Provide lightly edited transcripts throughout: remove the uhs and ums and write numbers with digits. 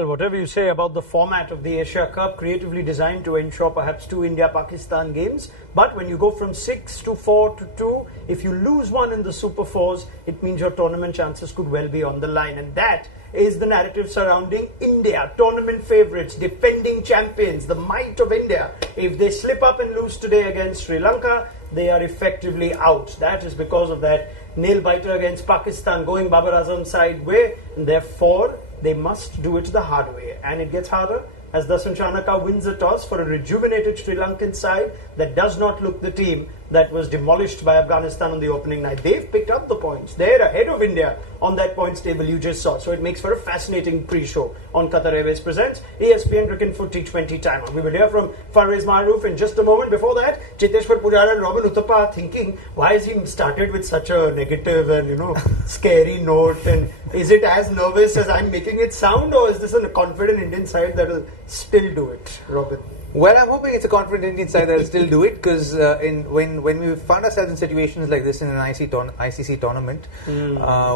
Well, whatever you say about the format of the Asia Cup, creatively designed to ensure perhaps 2 India-Pakistan games. But when you go from 6 to 4 to 2, if you lose one in the Super Fours, it means your tournament chances could well be on the line. And that is the narrative surrounding India, tournament favourites, defending champions, the might of India. If they slip up and lose today against Sri Lanka, they are effectively out. That is because of that nail-biter against Pakistan, going Babar Azam's side way, and therefore they must do it the hard way. And it gets harder as Dasun Chanaka wins the toss for a rejuvenated Sri Lankan side that does not look the team that was demolished by Afghanistan on the opening night. They've picked up the points. They're ahead of India on that points table you just saw. So it makes for a fascinating pre-show on Qatar Airways Presents ESPN Cricket for T20 Time. We will hear from Farveez Maharoof in just a moment. Before that, Cheteshwar, Pujara and Robin Uthappa are thinking, why has he started with such a negative and, scary note? And is it as nervous as I'm making it sound, or is this a confident Indian side that will still do it, Robin? Well, I'm hoping it's a confident Indian side that will still do it, because when we found ourselves in situations like this in an ICC tournament,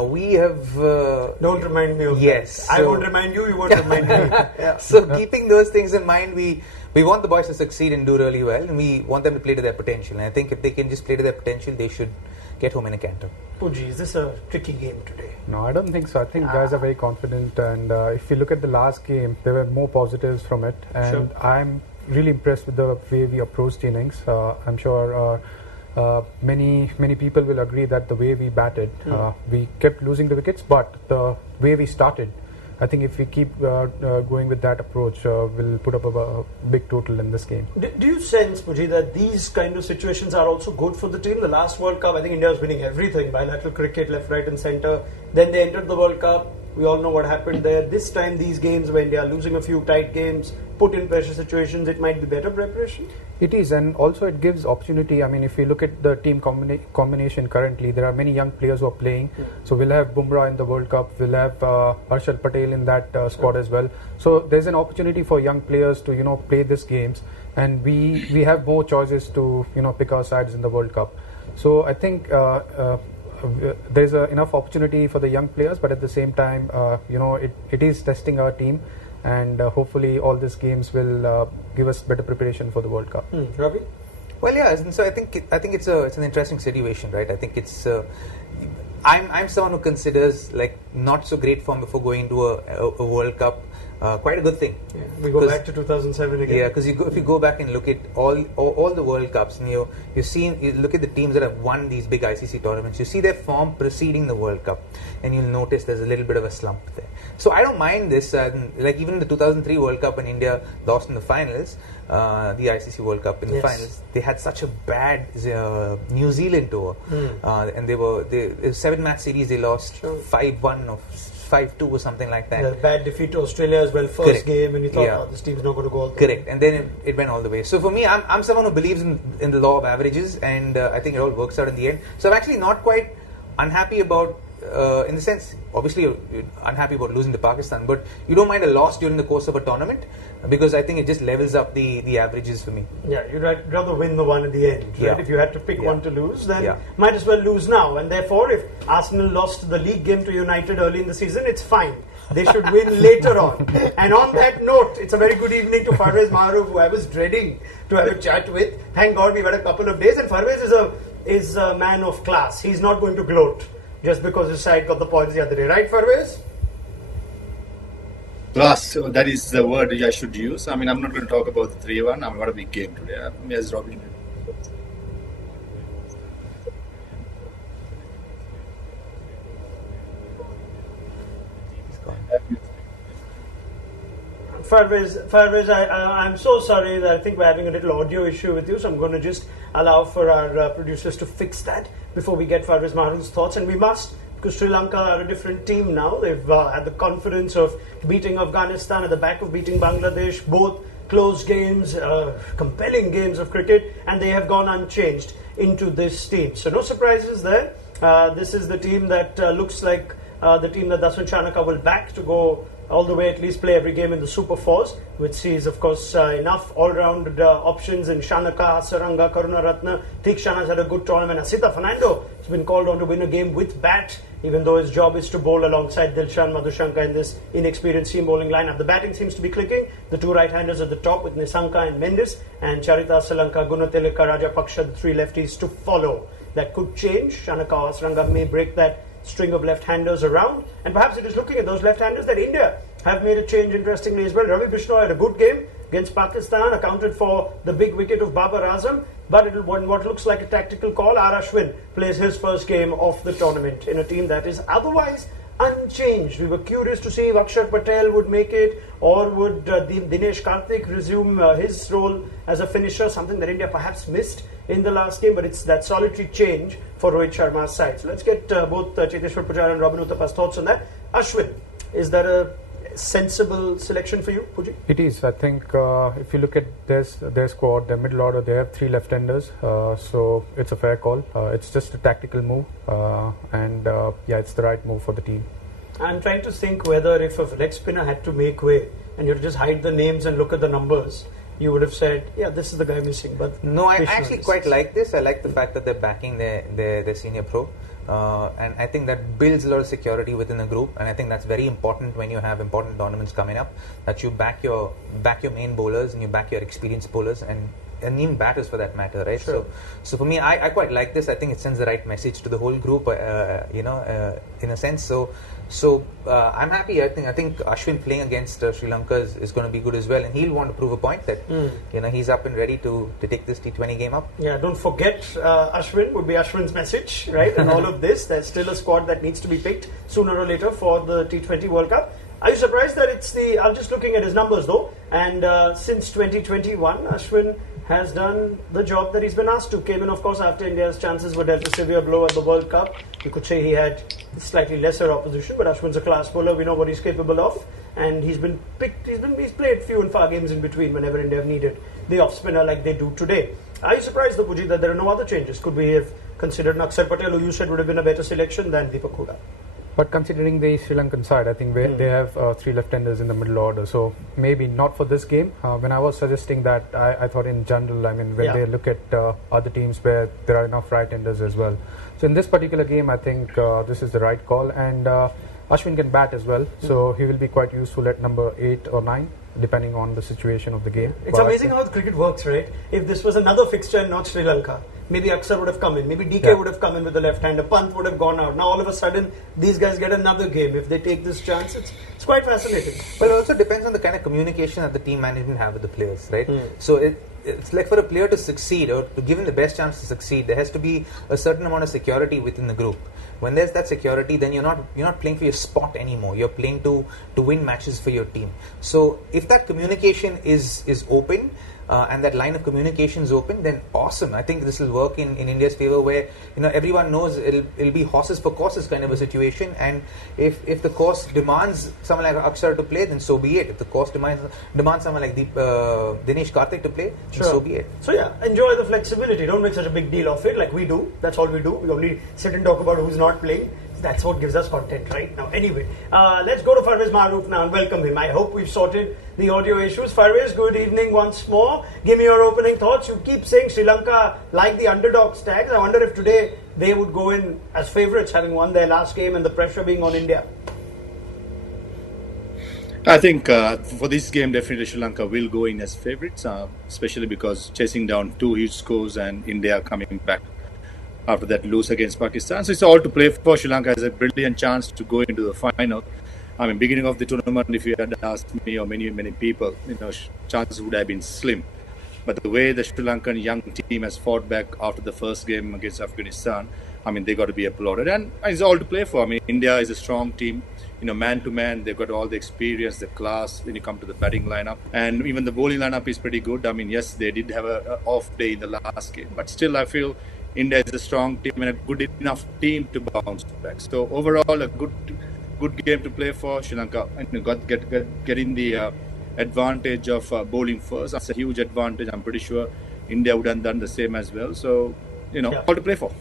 we have... Don't remind me of yes, that. I won't remind you, you won't remind me. Yeah. So keeping those things in mind, we want the boys to succeed and do really well, and we want them to play to their potential. And I think if they can just play to their potential, they should get home in a canter. Puji, is this a tricky game today? No, I don't think so. I think guys are very confident, and if you look at the last game, there were more positives from it, and I'm really impressed with the way we approached the innings. I'm sure many people will agree that the way we batted, we kept losing the wickets, but the way we started, I think if we keep going with that approach, we'll put up a big total in this game. Do you sense, Puji, that these kind of situations are also good for the team? The last World Cup, I think India was winning everything, bilateral cricket, left, right and centre. Then they entered the World Cup. We all know what happened there. This time, these games where India are losing a few tight games, put in pressure situations, it might be better preparation? It is, and also it gives opportunity. I mean, if you look at the team combination currently, there are many young players who are playing. So we'll have Bumrah in the World Cup, we'll have Harshal Patel in that squad as well. So there's an opportunity for young players to, play these games, and we have more choices to, pick our sides in the World Cup. So I think there's enough opportunity for the young players, but at the same time, it is testing our team, and hopefully all these games will give us better preparation for the World Cup. Ravi? Well, yeah, and so I think it's an interesting situation, right? I think it's I'm someone who considers like not so great form before going into a World Cup quite a good thing. Yeah, we go back to 2007 again. Yeah, because if you go back and look at all the World Cups, and you look at the teams that have won these big ICC tournaments, you see their form preceding the World Cup, and you'll notice there's a little bit of a slump there. So I don't mind this. Like even the 2003 World Cup when India lost in the finals, the ICC World Cup in the finals, they had such a bad New Zealand tour, and they were 7-match series. They lost 5-1 or 5-2 or something like that. Yeah, bad defeat to Australia as well, first game, and you thought, this team's not going to go all the way. Correct, and then it went all the way. So for me, I'm someone who believes in the law of averages, and I think it all works out in the end. So I'm actually not quite unhappy about, in the sense, obviously you're unhappy about losing to Pakistan, but you don't mind a loss during the course of a tournament, because I think it just levels up the averages for me. Yeah, you'd rather win the one at the end, right? Yeah. If you had to pick one to lose, then might as well lose now. And therefore, if Arsenal lost the league game to United early in the season, it's fine. They should win later on. And on that note, it's a very good evening to Farveez Maharoof, who I was dreading to have a chat with. Thank God we've had a couple of days, and Farveez is a man of class. He's not going to gloat just because his side got the points the other day. Right, Farveez? Class, so that is the word I should use. I mean, I'm not going to talk about the 3-1. I've got a big game today. As Robin. Farveez, I'm so sorry that I think we're having a little audio issue with you, so I'm going to just allow for our producers to fix that before we get Farveez Maharoof's thoughts, and we must, because Sri Lanka are a different team now. They've had the confidence of beating Afghanistan at the back of beating Bangladesh, both close games, compelling games of cricket, and they have gone unchanged into this team. So no surprises there. This is the team that looks like the team that Dasun Chanaka will back to go all the way at least play every game in the Super Fours, which sees, of course, enough all-round options in Shanaka, Saranga, Karunaratne. Theekshana's had a good tournament. Asita Fernando has been called on to win a game with bat, even though his job is to bowl alongside Dilshan Madhushanka in this inexperienced seam bowling lineup. The batting seems to be clicking. The two right-handers at the top with Nisanka and Mendes, and Charita Salanka, Gunatilaka, Rajapaksha, the three lefties to follow. That could change. Shanaka or Saranga may break that string of left-handers around, and perhaps it is looking at those left-handers that India have made a change interestingly as well. Ravi Bishnoi had a good game against Pakistan, accounted for the big wicket of Babar Azam, but what looks like a tactical call, R. Ashwin plays his first game of the tournament in a team that is otherwise unchanged. We were curious to see if Akshar Patel would make it, or would Dinesh Karthik resume his role as a finisher, something that India perhaps missed in the last game, but it's that solitary change for Rohit Sharma's side. So let's get both Cheteshwar Pujara and Robin Uthappa's thoughts on that. Ashwin, is that a sensible selection for you, Puji? It is. I think if you look at their squad, their middle order, they have three left-handers, so it's a fair call. It's just a tactical move, and yeah, it's the right move for the team. I'm trying to think whether if a leg spinner had to make way and you just hide the names and look at the numbers, you would have said, yeah, this is the guy missing. But no, I actually quite like this. I like the fact that they're backing their senior pro. And I think that builds a lot of security within the group, and I think that's very important when you have important tournaments coming up, that you back your main bowlers and you back your experienced bowlers and even batters for that matter, right? Sure. So for me, I quite like this. I think it sends the right message to the whole group, in a sense. So I'm happy. I think Ashwin playing against Sri Lanka is going to be good as well, and he'll want to prove a point that he's up and ready to take this T20 game up. Yeah, don't forget Ashwin would be Ashwin's message, right? And all of this, there's still a squad that needs to be picked sooner or later for the T20 World Cup. Are you surprised that it's I'm just looking at his numbers though, and since 2021, Ashwin has done the job that he's been asked to. Came in, of course, after India's chances were dealt a severe blow at the World Cup. You could say he had slightly lesser opposition, but Ashwin's a class bowler. We know what he's capable of, and he's been picked. He's played few and far games in between whenever India have needed the off spinner like they do today. Are you surprised, though, Puji, that there are no other changes? Could we have considered Akshar Patel, who you said would have been a better selection than Deepak Hooda? But considering the Sri Lankan side, I think they have three left-handers in the middle order. So maybe not for this game. When I was suggesting that, I thought in general, I mean, when they look at other teams where there are enough right-handers as well. So in this particular game, I think this is the right call. And Ashwin can bat as well. So he will be quite useful at number 8 or 9, depending on the situation of the game. It's amazing how cricket works, right? If this was another fixture and not Sri Lanka, maybe Akshar would have come in, maybe DK would have come in with the left-hander, Pant would have gone out. Now all of a sudden, these guys get another game. If they take this chance, it's quite fascinating. Well, it also depends on the kind of communication that the team management have with the players, right? So it's like for a player to succeed or to give him the best chance to succeed, there has to be a certain amount of security within the group. When there's that security, then you're not playing for your spot anymore. You're playing to win matches for your team. So if that communication is open, and that line of communication is open, then awesome. I think this will work in India's favor, where everyone knows it'll be horses for courses kind of a situation, and if the course demands someone like Akshar to play, then so be it. If the course demands someone like Dinesh Karthik to play, then so be it. So yeah, enjoy the flexibility. Don't make such a big deal of it like we do. That's all we do. We only sit and talk about who's not playing. That's what gives us content right now. Anyway, let's go to Farveez Maharoof now and welcome him. I hope we've sorted the audio issues. Farveez, good evening once more. Give me your opening thoughts. You keep saying Sri Lanka like the underdog tags. I wonder if today they would go in as favourites, having won their last game and the pressure being on India. I think for this game, definitely Sri Lanka will go in as favourites, especially because chasing down 2 huge scores and India coming back after that lose against Pakistan. So it's all to play for. Sri Lanka has a brilliant chance to go into the final. I mean, beginning of the tournament, if you had asked me or many people, chances would have been slim. But the way the Sri Lankan young team has fought back after the first game against Afghanistan, I mean, they got to be applauded. And it's all to play for. I mean, India is a strong team. Man to man, they've got all the experience, the class when you come to the batting lineup. And even the bowling lineup is pretty good. I mean, yes, they did have an off day in the last game. But still, I feel India is a strong team and a good enough team to bounce back. So overall, a good game to play for Sri Lanka. And getting the advantage of bowling first. That's a huge advantage. I'm pretty sure India would have done the same as well. So, all to play for.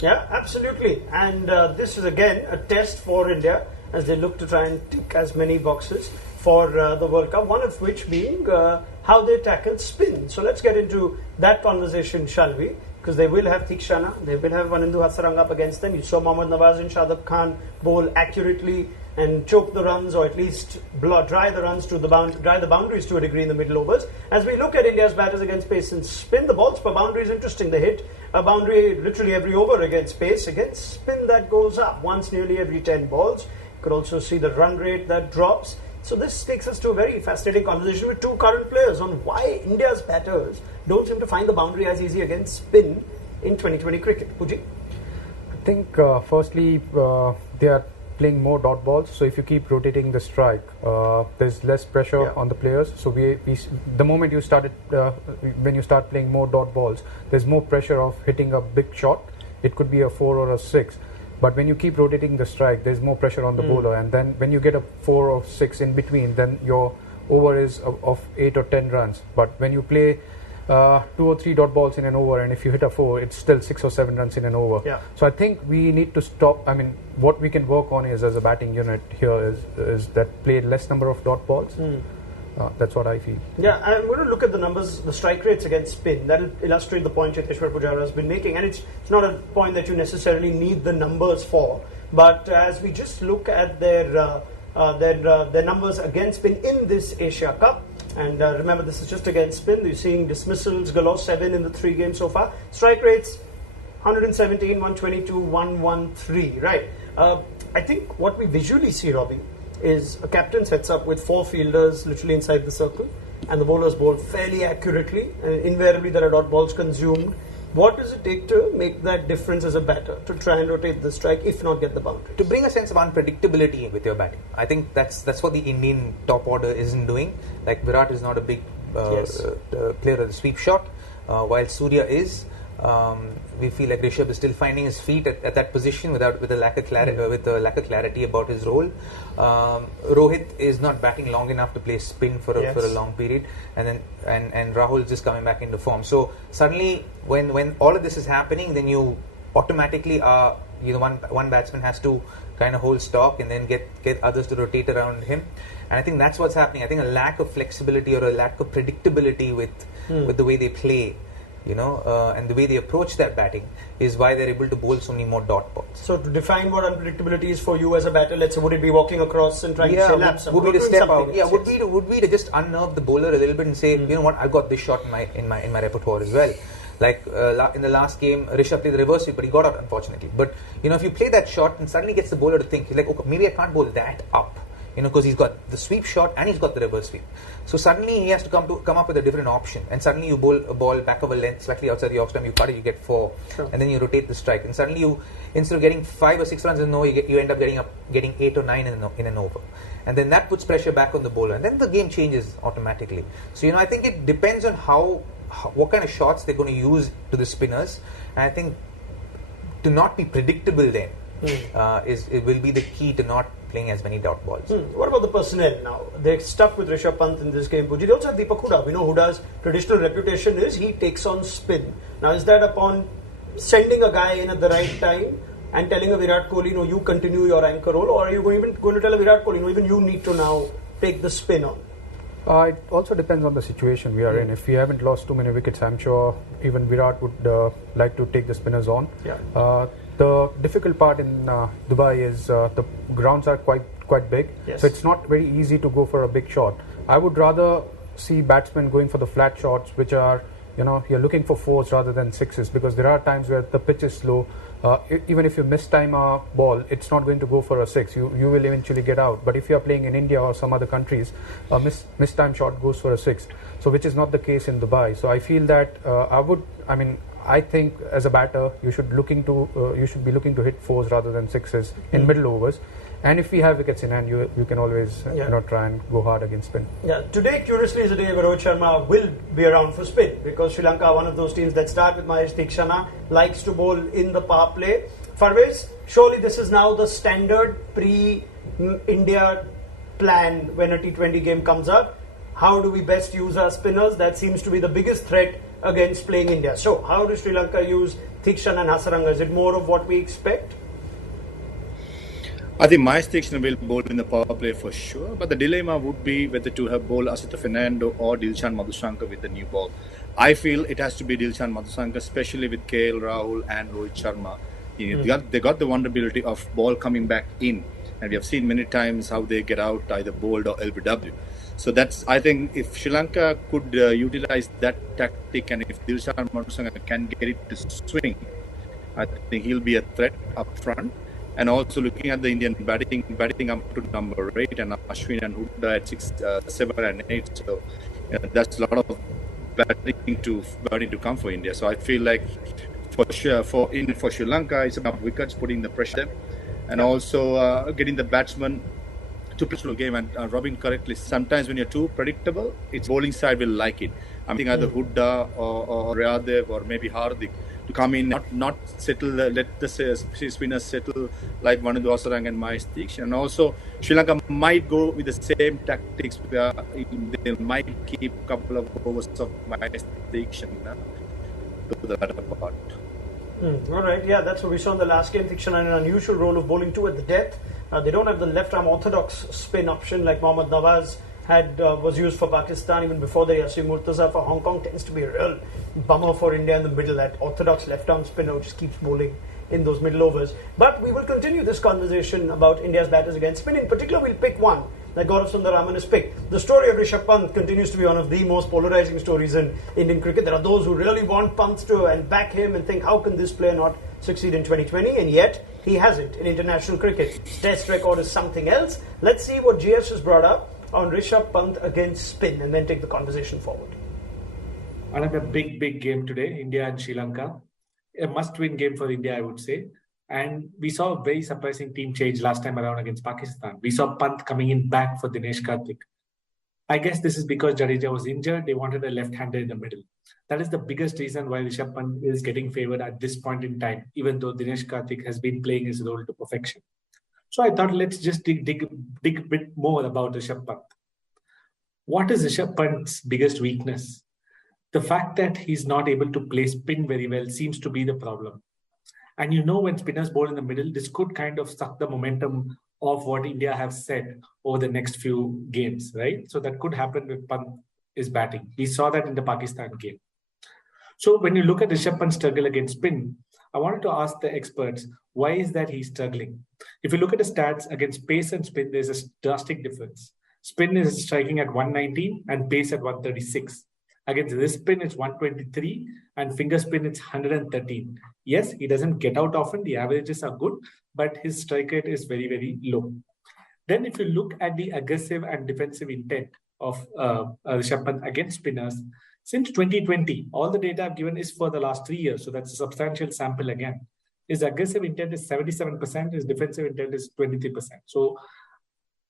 Yeah, absolutely. And this is again a test for India as they look to try and tick as many boxes for the World Cup, one of which being how they tackle spin. So let's get into that conversation, shall we? Because they will have Theekshana, they will have Vanindu Hasaranga up against them. You saw Mohammad Nawaz and Shadab Khan bowl accurately and choke the runs, or at least dry the runs to the dry the boundaries to a degree in the middle overs. As we look at India's batters against pace and spin, the balls per boundary is interesting. They hit a boundary literally every over against pace. Against spin, that goes up once nearly every 10 balls. You could also see the run rate that drops. So this takes us to a very fascinating conversation with two current players on why India's batters don't seem to find the boundary as easy against spin in 2020 cricket. Puji? I think firstly they are playing more dot balls, so if you keep rotating the strike, there's less pressure on the players. So the moment you started, when you start playing more dot balls, there's more pressure of hitting a big shot. It could be a 4 or a 6. But when you keep rotating the strike, there's more pressure on the bowler, and then when you get a 4 or 6 in between, then your over is of 8 or 10 runs. But when you play 2 or 3 dot balls in an over, and if you hit a 4, it's still 6 or 7 runs in an over. Yeah. So I think we need to stop. I mean, what we can work on is, as a batting unit here, is that play less number of dot balls. That's what I feel. Yeah, I'm going to look at the numbers, the strike rates against spin. That'll illustrate the point Cheteshwar Pujara has been making, and it's not a point that you necessarily need the numbers for. But as we just look at their numbers against spin in this Asia Cup, and remember this is just against spin. You're seeing dismissals galore, 7 in the 3 games so far. Strike rates 117, 122, 113. Right. I think what we visually see, Robbie, is a captain sets up with 4 fielders literally inside the circle, and the bowlers bowl fairly accurately, and invariably there are dot balls consumed. What does it take to make that difference as a batter, to try and rotate the strike, if not get the boundary? To bring a sense of unpredictability with your batting. I think that's what the Indian top order isn't doing. Like Virat is not a big player of the sweep shot, while Surya is. We feel like Rishabh is still finding his feet at that position with a lack of clarity about his role. Rohit is not batting long enough to play spin for a long period, and Rahul is just coming back into form. So suddenly, when all of this is happening, then you automatically are one batsman has to kind of hold stock and then get others to rotate around him. And I think that's what's happening. I think a lack of flexibility or a lack of predictability with the way they play, and the way they approach that batting is why they're able to bowl so many more dot balls. So to define what unpredictability is for you as a batter, let's say, would it be walking across and trying to say laps? Would be to step out? Yeah, would be to just unnerve the bowler a little bit and say, you know what, I've got this shot in my repertoire as well. Like in the last game, Rishabh played the reverse sweep, but he got out unfortunately. But if you play that shot and suddenly gets the bowler to think, he's like, okay, maybe I can't bowl that up. Because he's got the sweep shot and he's got the reverse sweep. So suddenly he has to come up with a different option. And suddenly you bowl a ball back of a length, slightly outside the off stump, you cut it, you get 4. Sure. And then you rotate the strike. And suddenly you, instead of getting 5 or 6 runs in an over, you end up getting 8 or 9 in an over. And then that puts pressure back on the bowler. And then the game changes automatically. So, I think it depends on what kind of shots they're going to use to the spinners. And I think to not be predictable then it will be the key to not playing as many dot balls. What about the personnel now? They're stuck with Rishabh Pant in this game. They also have Deepak Hooda. We know Hooda's traditional reputation is he takes on spin. Now, is that upon sending a guy in at the right time and telling a Virat Kohli, you continue your anchor role, or are you even going to tell a Virat Kohli, even you need to now take the spin on? It also depends on the situation we are in. If we haven't lost too many wickets, I'm sure even Virat would like to take the spinners on. Yeah. The difficult part in Dubai is the grounds are quite big, so it's not very easy to go for a big shot. I would rather see batsmen going for the flat shots, which are, you're looking for 4s rather than 6s, because there are times where the pitch is slow. Even if you mistime a ball, it's not going to go for a 6. You will eventually get out. But if you are playing in India or some other countries, a mistimed shot goes for a 6. So which is not the case in Dubai. So I feel that I think as a batter you should be looking to hit 4s rather than 6s in middle overs. And if we have wickets in hand, you can always try and go hard against spin. Yeah, today curiously is a day where Rohit Sharma will be around for spin, because Sri Lanka, one of those teams that start with Mahesh Theekshana, likes to bowl in the power play. Farveez, surely this is now the standard pre-India plan when a T20 game comes up. How do we best use our spinners? That seems to be the biggest threat against playing India. So how does Sri Lanka use Theekshana and Hasaranga? Is it more of what we expect? I think Mahesh Theekshana will bowl in the power play for sure, but the dilemma would be whether to have bowled Asita Fernando or Dilshan Madhushankar with the new ball. I feel it has to be Dilshan Madhushankar, especially with KL Rahul and Rohit Sharma. They got the vulnerability of ball coming back in, and we have seen many times how they get out either bowled or LBW. So I think if Sri Lanka could utilize that tactic, and if Dilshan Madhushankar can get it to swing, I think he'll be a threat up front. And also looking at the Indian batting up to number 8 and Ashwin and Hooda at 6, 7 and 8. So that's a lot of batting to come for India. So I feel like for sure for Sri Lanka, it's about wickets, putting the pressure, and also getting the batsman to play slow game. And Robin correctly, sometimes when you're too predictable, its bowling side will like it. I think either Hooda or Rayadev or maybe Hardik to come in, not settle, let the spinners settle like Vanadu Asarang and Mahesh Theekshana. And also, Sri Lanka might go with the same tactics. They might keep a couple of overs of Mahesh Theekshana to the latter part. All right, yeah, that's what we saw in the last game. Theekshana in an unusual role of bowling 2 at the death. They don't have the left-arm orthodox spin option like Mohammad Nawaz was used for Pakistan even before the Yassir Murtaza for Hong Kong. Tends to be a real bummer for India in the middle. That orthodox left-arm spinner just keeps bowling in those middle overs. But we will continue this conversation about India's batters against spin. In particular, we'll pick one that Gaurav Sundararaman has picked. The story of Rishabh Pant continues to be one of the most polarizing stories in Indian cricket. There are those who really want Pant to and back him and think, how can this player not succeed in 2020? And yet, he hasn't in international cricket. His test record is something else. Let's see what GS has brought up on Rishabh Pant against spin and then take the conversation forward. Another big game today, India and Sri Lanka. A must-win game for India, I would say. And we saw a very surprising team change last time around against Pakistan. We saw Pant coming in back for Dinesh Karthik. I guess this is because Jadeja was injured. They wanted a left-hander in the middle. That is the biggest reason why Rishabh Pant is getting favoured at this point in time, even though Dinesh Karthik has been playing his role to perfection. So I thought let's just dig a bit more about Rishabh Pant. What is Rishabh Pant's biggest weakness? The fact that he's not able to play spin very well seems to be the problem. And when spinners bowl in the middle, this could kind of suck the momentum of what India have set over the next few games, right? So that could happen if Pant is batting. We saw that in the Pakistan game. So when you look at Rishabh Pant's struggle against spin, I wanted to ask the experts, why is that he's struggling? If you look at the stats against pace and spin, there's a drastic difference. Spin is striking at 119 and pace at 136. Against wrist spin, it's 123 and finger spin, it's 113. Yes, he doesn't get out often. The averages are good, but his strike rate is very, very low. Then if you look at the aggressive and defensive intent of Rishabh Pant against spinners, since 2020, all the data I've given is for the last 3 years. So that's a substantial sample again. His aggressive intent is 77%. His defensive intent is 23%. So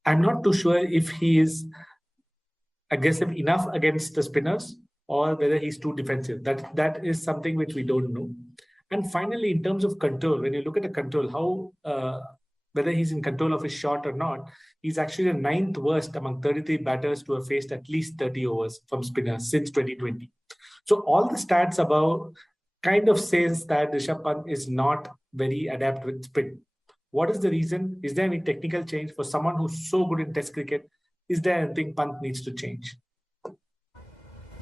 I'm not too sure if he is aggressive enough against the spinners or whether he's too defensive. That is something which we don't know. And finally, in terms of control, when you look at the control, whether he's in control of his shot or not, he's actually the 9th worst among 33 batters to have faced at least 30 overs from spinners since 2020. So all the stats above kind of says that Rishabh Pant is not very adept with spin. What is the reason? Is there any technical change for someone who's so good in Test cricket? Is there anything Pant needs to change?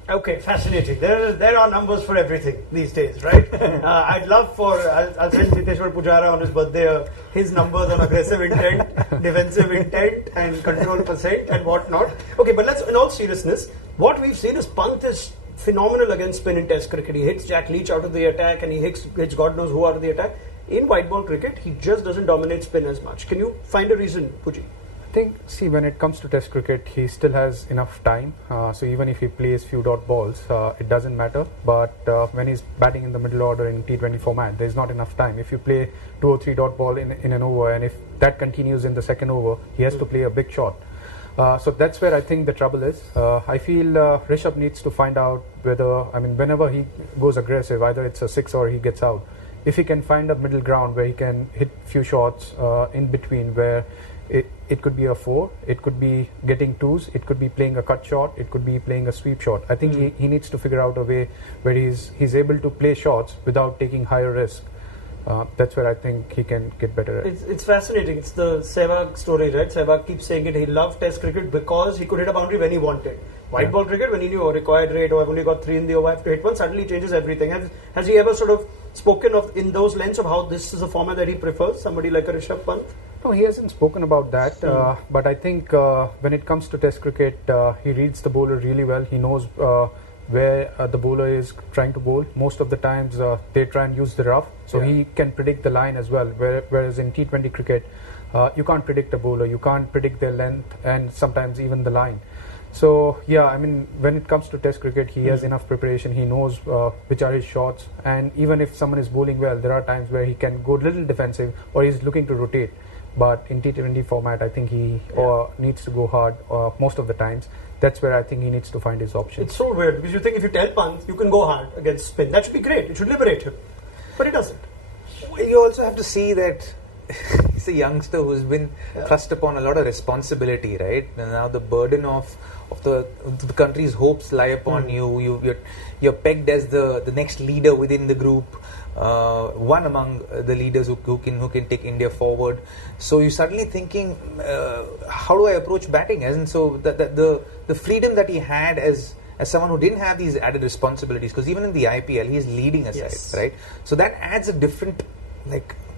Okay, fascinating. There are numbers for everything these days, right? I'd love I'll send Cheteshwar Pujara on his birthday his numbers on aggressive intent, defensive intent, and control percent and whatnot. Okay, but in all seriousness, what we've seen is Pant is phenomenal against spin in Test cricket. He hits Jack Leach out of the attack and he hits God knows who out of the attack. In white ball cricket, he just doesn't dominate spin as much. Can you find a reason, Puji? When it comes to Test cricket, he still has enough time. So even if he plays few dot balls, it doesn't matter. But when he's batting in the middle order in T20 format, there's not enough time. If you play 2 or 3 dot ball in an over, and if that continues in the second over, he has to play a big shot. So that's where I think the trouble is. I feel Rishabh needs to find out whenever he goes aggressive, either it's a 6 or he gets out. If he can find a middle ground where he can hit few shots in between, where it could be a 4, it could be getting 2s, it could be playing a cut shot, it could be playing a sweep shot. I think he needs to figure out a way where he's able to play shots without taking higher risk. That's where I think he can get better at. It's fascinating. It's the Sehwag story, right? Sehwag keeps saying it. He loved Test cricket because he could hit a boundary when he wanted. White ball cricket, when he knew required rate, or I've only got 3 in the over, I have to hit one, suddenly changes everything. Has he ever sort of spoken of in those lens of how this is a format that he prefers? Somebody like a Rishabh Pant? No, he hasn't spoken about that. But I think when it comes to Test cricket, he reads the bowler really well. He knows where the bowler is trying to bowl. Most of the times they try and use the rough, so he can predict the line as well. Whereas in T20 cricket, you can't predict a bowler, you can't predict their length and sometimes even the line. So yeah, I mean, when it comes to Test cricket, he has enough preparation. He knows which are his shots, and even if someone is bowling well, there are times where he can go a little defensive or he's looking to rotate. But in T20 format, I think he needs to go hard most of the times. That's where I think he needs to find his options. It's so weird because you think if you tell Pant you can go hard against spin, that should be great. It should liberate him, but he doesn't. You also have to see that he's a youngster who's been thrust upon a lot of responsibility, right? And now the burden of the country's hopes lie upon you. You're pegged as the next leader within the group, one among the leaders who can take India forward. So you're suddenly thinking, how do I approach batting? And so the freedom that he had as someone who didn't have these added responsibilities, because even in the IPL he's leading a side, right? So that adds a different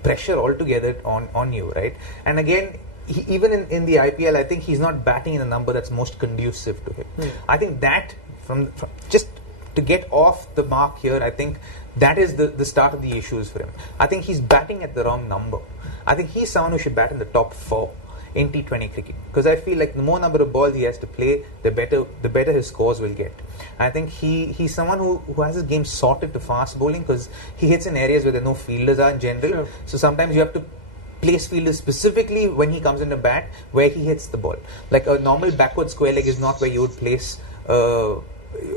pressure altogether on you, right? And again, even in the IPL, I think he's not batting in a number that's most conducive to him. I think that from just to get off the mark here, I think that is the start of the issues for him. I think he's batting at the wrong number. I think he's someone who should bat in the top 4 in T20 cricket, because I feel like the more number of balls he has to play, the better his scores will get. I think he's someone who has his game sorted to fast bowling, because he hits in areas where there are no fielders are in general. So sometimes you have to place fielders specifically when he comes into bat where he hits the ball. Like a normal backward square leg is not where you would place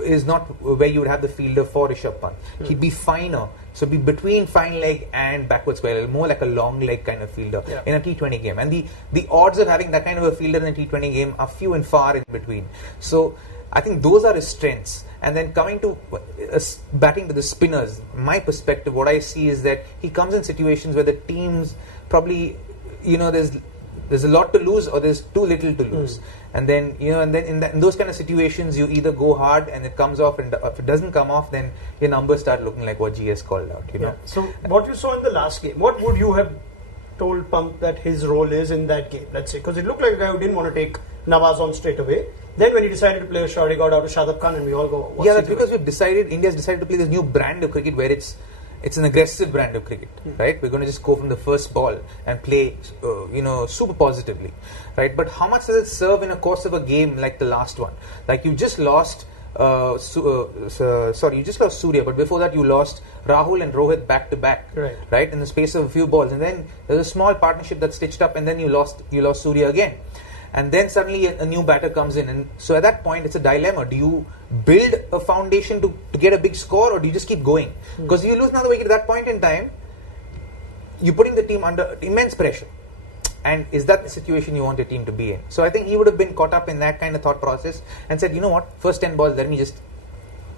is not where you would have the fielder for Rishabh Pant. He'd be finer, so be between fine leg and backward square leg, more like a long leg kind of fielder in a T20 game. And the odds of having that kind of a fielder in a T20 game are few and far in between. So I think those are his strengths. And then coming to batting to the spinners, my perspective, what I see is that he comes in situations where the teams probably, there's a lot to lose or there's too little to lose. And then, in those kind of situations, you either go hard and it comes off, and if it doesn't come off, then your numbers start looking like what GS called out, you know. So what you saw in the last game, what would you have told Pant that his role is in that game, let's say? Because it looked like a guy who didn't want to take Nawaz on straight away. Then when he decided to play a shot, he got out of Shadab Khan and we all go, that's because India's decided to play this new brand of cricket where it's an aggressive brand of cricket, right? We're going to just go from the first ball and play, super positively, right? But how much does it serve in a course of a game like the last one? Like you just lost, you just lost Surya, but before that you lost Rahul and Rohit back to back, right? In the space of a few balls, and then there's a small partnership that's stitched up, and then you lost Surya again. And then suddenly a new batter comes in, and so at that point it's a dilemma. Do you build a foundation to get a big score, or do you just keep going? Because if you lose another wicket at that point in time, you're putting the team under immense pressure. And is that the situation you want your team to be in? So I think he would have been caught up in that kind of thought process and said, you know what, first 10 balls, let me just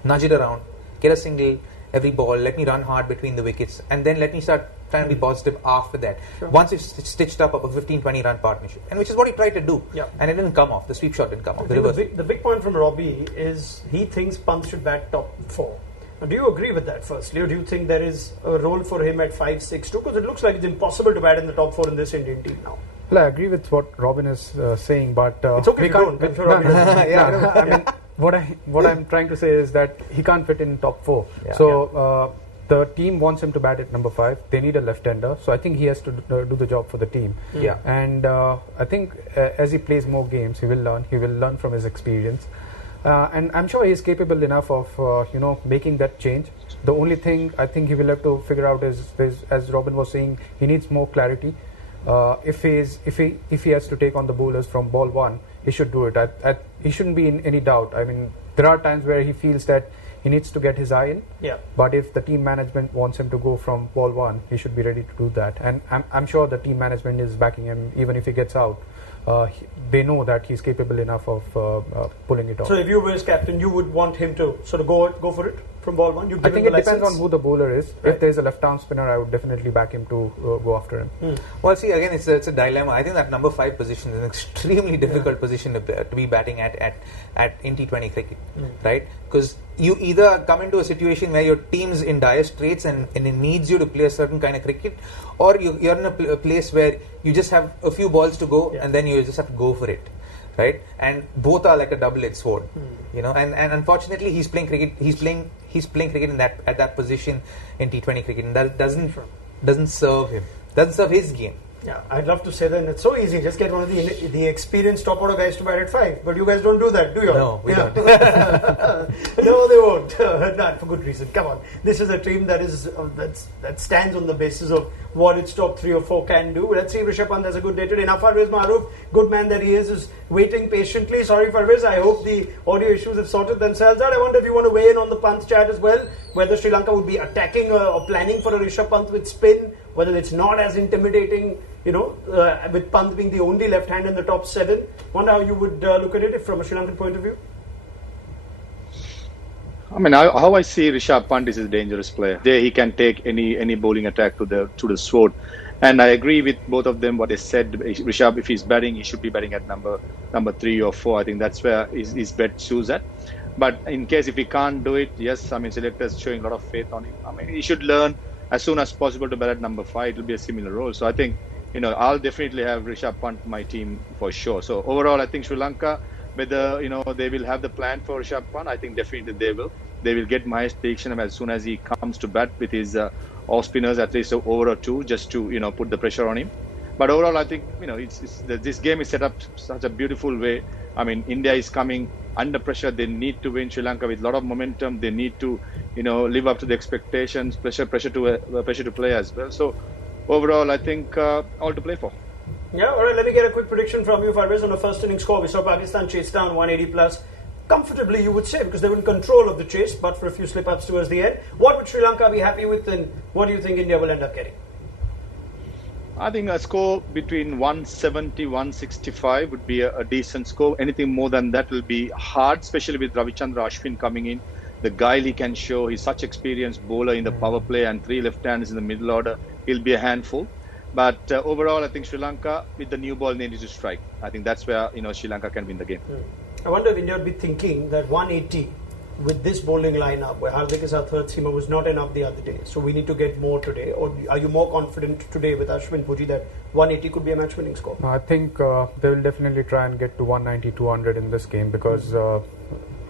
nudge it around, get a single every ball, let me run hard between the wickets, and then let me start trying to be positive after that. Once it's stitched up a 15-20 run partnership, and which is what he tried to do, and it didn't come off. The sweep shot didn't come off. The big point from Robbie is he thinks Pant should bat top 4. Now, do you agree with that firstly, or do you think there is a role for him at 5, 6, 2? Because it looks like it's impossible to bat in the top 4 in this Indian team now. Well, I agree with what Robin is saying, but it's okay if you don't. I'm sure Robin doesn't. I mean, what I'm trying to say is that he can't fit in top 4. The team wants him to bat at number 5. They need a left-hander, so I think he has to do the job for the team. And I think as he plays more games, he will learn. He will learn from his experience, and I'm sure he is capable enough of making that change. The only thing I think he will have to figure out is as Robin was saying, he needs more clarity. If he has to take on the bowlers from ball 1, he should do it. He shouldn't be in any doubt. I mean, there are times where he feels that he needs to get his eye in. But if the team management wants him to go from ball 1, he should be ready to do that. And I'm sure the team management is backing him, even if he gets out. They know that he's capable enough of pulling it off. So if you were his captain, you would want him to sort of go for it? from ball one? I think it depends on who the bowler is. Right. If there's a left-arm spinner, I would definitely back him to go after him. Well, see, again, it's a dilemma. I think that number 5 position is an extremely difficult position to be batting at in T20 cricket, right? Because you either come into a situation where your team's in dire straits and it needs you to play a certain kind of cricket, or you're in a place where you just have a few balls to go and then you just have to go for it. Right, and both are like a double-edged sword, you know. And unfortunately, he's playing cricket. He's playing cricket at that position in T20 cricket, and that doesn't serve him. Doesn't serve his game. Yeah, I'd love to say that. It's so easy. Just get one of the experienced top order guys to bat at 5. But you guys don't do that, do you? No, we don't. No, they won't. Not for good reason. Come on. This is a team that is that stands on the basis of what its top 3 or 4 can do. Let's see if Rishabh Pant has a good day today. Now Farveez Maharoof, good man that he is waiting patiently. Sorry, Farveez. I hope the audio issues have sorted themselves out. I wonder if you want to weigh in on the Pant chat as well. Whether Sri Lanka would be attacking or planning for a Rishabh Pant with spin. Whether it's not as intimidating, you know, with Pant being the only left hand in the top 7. Wonder how you would look at it from a Sri Lankan point of view. I mean, how I see Rishabh Pant is a dangerous player. There he can take any bowling attack to the sword, and I agree with both of them what they said. Rishabh, if he's batting, he should be batting at number 3 or 4. I think that's where his bet choose at. But in case if he can't do it, yes, I mean, selectors showing a lot of faith on him. I mean, he should learn as soon as possible to bat at number 5. It will be a similar role. So I think, you know, I'll definitely have Rishabh Pant my team for sure. So overall, I think Sri Lanka, whether, you know, they will have the plan for Rishabh Pant, I think definitely they will. They will get Mahesh Deekshana as soon as he comes to bat with his off spinners, at least over or 2, just to, you know, put the pressure on him. But overall, I think, you know, this game is set up such a beautiful way. I mean, India is coming under pressure. They need to win. Sri Lanka with a lot of momentum. They need to, you know, live up to the expectations. Pressure to play as well. So overall, I think all to play for. Yeah, all right. Let me get a quick prediction from you, Farveez, on the first inning score. We saw Pakistan chase down 180 plus. Comfortably, you would say, because they were in control of the chase, but for a few slip-ups towards the end. What would Sri Lanka be happy with, and what do you think India will end up getting? I think a score between 170, 165 would be a decent score. Anything more than that will be hard, especially with Ravichandra Ashwin coming in. The guile he can show, he's such experienced bowler in the power play and 3 left-handers in the middle order. He'll be a handful. But overall, I think Sri Lanka, with the new ball, needs to strike. I think that's where, you know, Sri Lanka can win the game. I wonder if India would be thinking that 180 with this bowling lineup, where Hardik is our third seamer, was not enough the other day. So we need to get more today. Or are you more confident today with Ashwin Puji that 180 could be a match-winning score? I think they will definitely try and get to 190, 200 in this game, because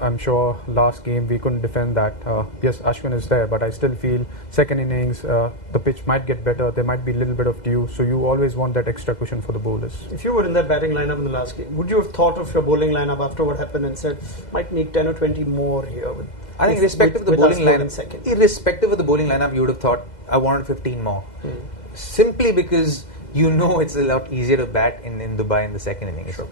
I'm sure last game we couldn't defend that. Yes, Ashwin is there, but I still feel second innings, the pitch might get better. There might be a little bit of dew, so you always want that extra cushion for the bowlers. If you were in that batting lineup in the last game, would you have thought of your bowling lineup after what happened and said, might need 10 or 20 more here? I think irrespective of the bowling lineup, you would have thought, I wanted 15 more. Simply because you know it's a lot easier to bat in Dubai in the second innings. Sure.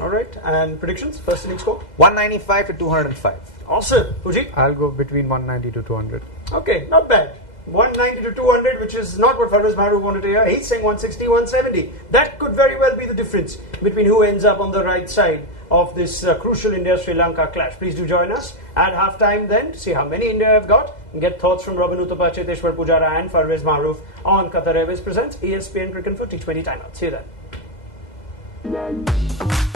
All right, and predictions? First inning score? 195 to 205. Awesome. Puji? I'll go between 190 to 200. Okay, not bad. 190 to 200, which is not what Farveez Maharoof wanted to hear. He's saying 160, 170. That could very well be the difference between who ends up on the right side of this crucial India-Sri Lanka clash. Please do join us at halftime then to see how many India have got and get thoughts from Robin Uthappa, Cheteshwar, Pujara and Farveez Maharoof on Qatar Airways presents ESPN Cricket for T20 Timeout. See you then.